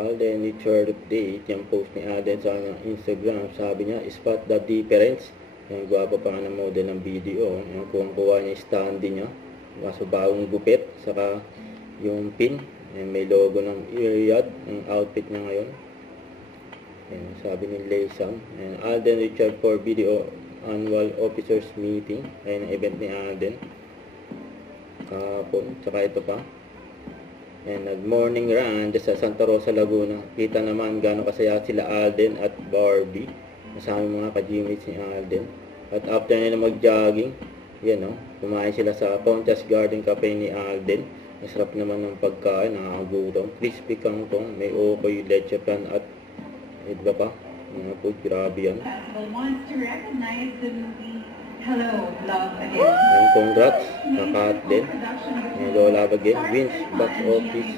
Alden Richard update, yung post ni Alden sa Instagram, sabi niya, spot the difference. Yung gwapo pa nga ng model ng video, yung kuha niya yung standee niya, kaso bagong gupit, saka yung pin, yung may logo ng Iriad, yung outfit niya ngayon. Yan, sabi ni Laysam. And Alden Richard for video annual officers meeting, ayun ang event ni Alden kahapon, saka ito pa. And nag-morning run dyan sa Santa Rosa, Laguna. Kita naman gano'ng kasaya sila Alden at Barbie. Kasama mga ka-gymmates ni Alden. At after nila mag-jogging, yan o, kumain sila sa Pontias Garden Cafe ni Alden. Masarap naman ng pagkain, nakakagutom. Crispy kangkong, may okoy, leche plan at iba pa. Mga food, grabe yan. Wants to recognize the movie Hello, Love Again. And congrats, kakat din. And Lola again wins box office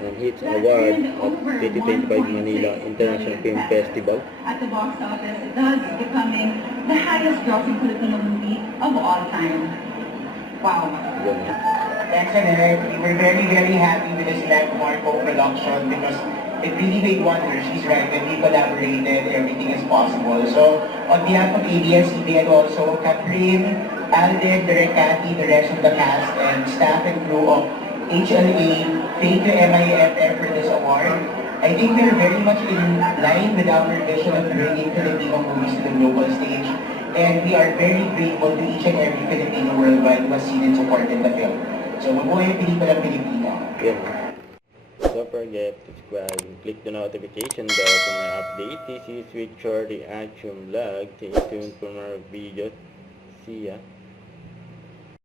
and hits award at 2025 Manila International Film Festival. At the box office, thus becoming the highest grossing Filipino movie of all time. Wow. Yan. Thanks, Annette. We were very, very happy with this landmark co-production because it really made wonders. She's right. When we collaborated, everything is possible. So, on behalf of ABS-CBN and also Catherine, Alden, Direk Cathy, the rest of the cast, and staff and crew of HLA, thank you MIFF for this award. I think we're very much in line with our vision of bringing Filipino movies to the global stage. And we are very grateful to each and every Filipino worldwide who has seen and supported the film. So, mabuhay ang pelikulang Pilipino. Yan. Don't forget to subscribe and click the notification bell for my update. This is with Shorty Action Vlog. Stay tuned for more videos. See ya.